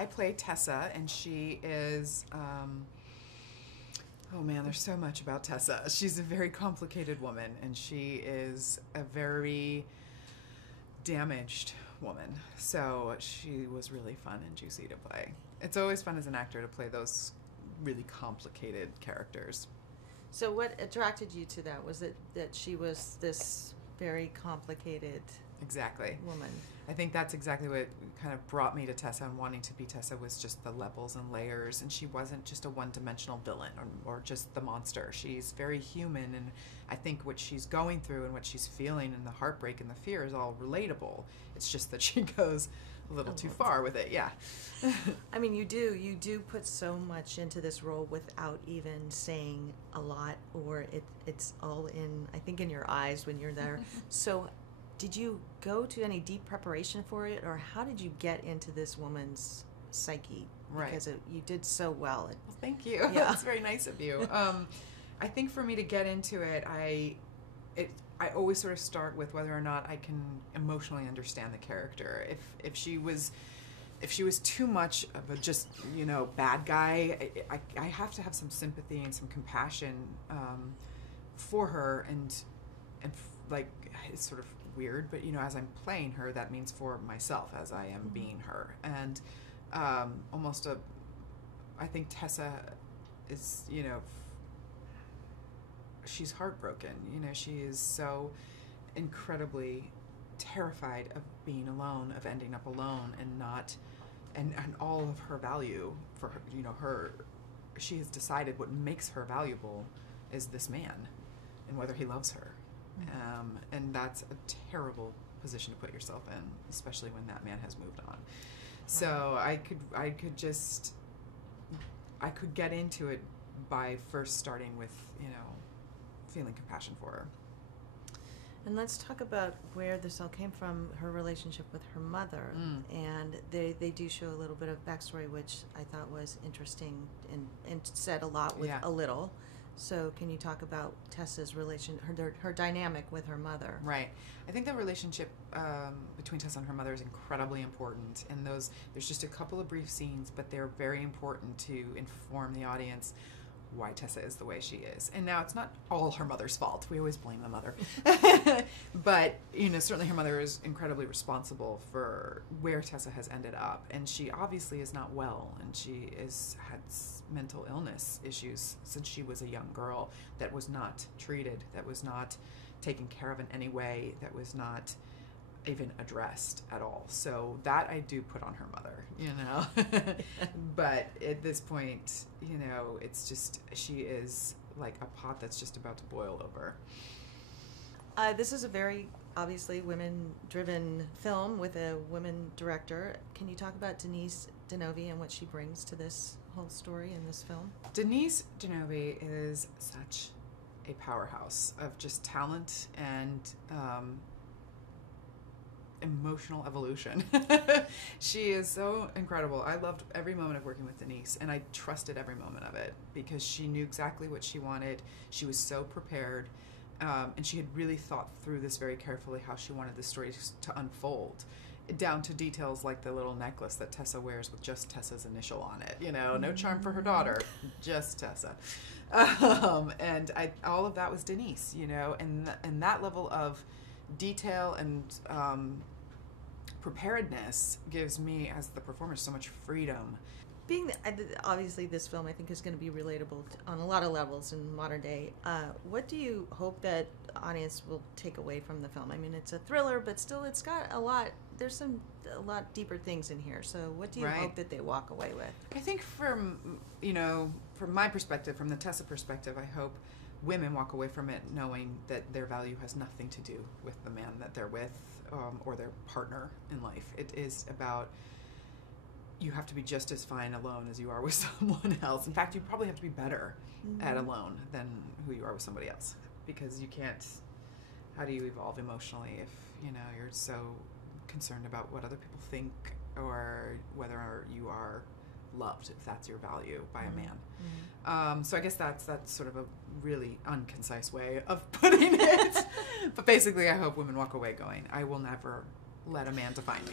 I play Tessa, and she is, oh man, there's so much about Tessa. She's a very complicated woman, and she is a very damaged woman. So she was really fun and juicy to play. It's always fun as an actor to play those really complicated characters. So what attracted you to that? Was it that she was this very complicated woman? I think that's exactly what kind of brought me to Tessa and wanting to be Tessa, was just the levels and layers, and she wasn't just a one-dimensional villain or just the monster. She's very human, and I think what she's going through and what she's feeling and the heartbreak and the fear is all relatable. It's just that she goes a little too far with it. Yeah. I mean, you do put so much into this role without even saying a lot, or it's all in, I think, in your eyes when you're there. So did you go to any deep preparation for it, or how did you get into this woman's psyche? Right. Because you did so well. Well, thank you. Yeah. That's very nice of you. I think for me to get into it, I always sort of start with whether or not I can emotionally understand the character. If she was too much of a just, bad guy, I have to have some sympathy and some compassion for her, and like, it's sort of weird, but as I'm playing her, that means for myself as I am being her. And I think Tessa is, she's heartbroken. She is so incredibly terrified of being alone, of ending up alone, and all of her value for her, she has decided what makes her valuable is this man and whether he loves her. And that's a terrible position to put yourself in, especially when that man has moved on. So I could get into it by first starting with, feeling compassion for her. And let's talk about where this all came from, her relationship with her mother. And they do show a little bit of backstory, which I thought was interesting and said a lot with a little. So can you talk about Tessa's her dynamic with her mother? Right. I think the relationship between Tessa and her mother is incredibly important. And there's just a couple of brief scenes, but they're very important to inform the audience why Tessa is the way she is. And now it's not all her mother's fault. We always blame the mother. But, certainly her mother is incredibly responsible for where Tessa has ended up. And she obviously is not well, and she had mental illness issues since she was a young girl that was not treated, that was not taken care of in any way, that was not even addressed at all. So that I do put on her mother, But at this point, it's just, she is like a pot that's just about to boil over. This is a very obviously women-driven film with a women director. Can you talk about Denise Di Novi and what she brings to this whole story in this film? Denise Di Novi is such a powerhouse of just talent and emotional evolution. She is so incredible. I loved every moment of working with Denise, and I trusted every moment of it because she knew exactly what she wanted. She was so prepared, and she had really thought through this very carefully, how she wanted the story to unfold, down to details like the little necklace that Tessa wears with just Tessa's initial on it. No charm for her daughter, just Tessa. And all of that was Denise, and that level of detail and preparedness gives me, as the performer, so much freedom. Obviously this film, I think, is going to be relatable on a lot of levels in modern day. What do you hope that the audience will take away from the film? I mean, it's a thriller, but still it's got a lot lot deeper things in here. So what do you hope that they walk away with? I think from my perspective, from the Tessa perspective, I hope women walk away from it knowing that their value has nothing to do with the man that they're with, or their partner in life. It is about, you have to be just as fine alone as you are with someone else. In fact, you probably have to be better at alone than who you are with somebody else, because you can't, how do you evolve emotionally if you're so concerned about what other people think, or whether you are loved, if that's your value, by a man. So I guess that's sort of a really unconcise way of putting it. But basically, I hope women walk away going, I will never let a man define me.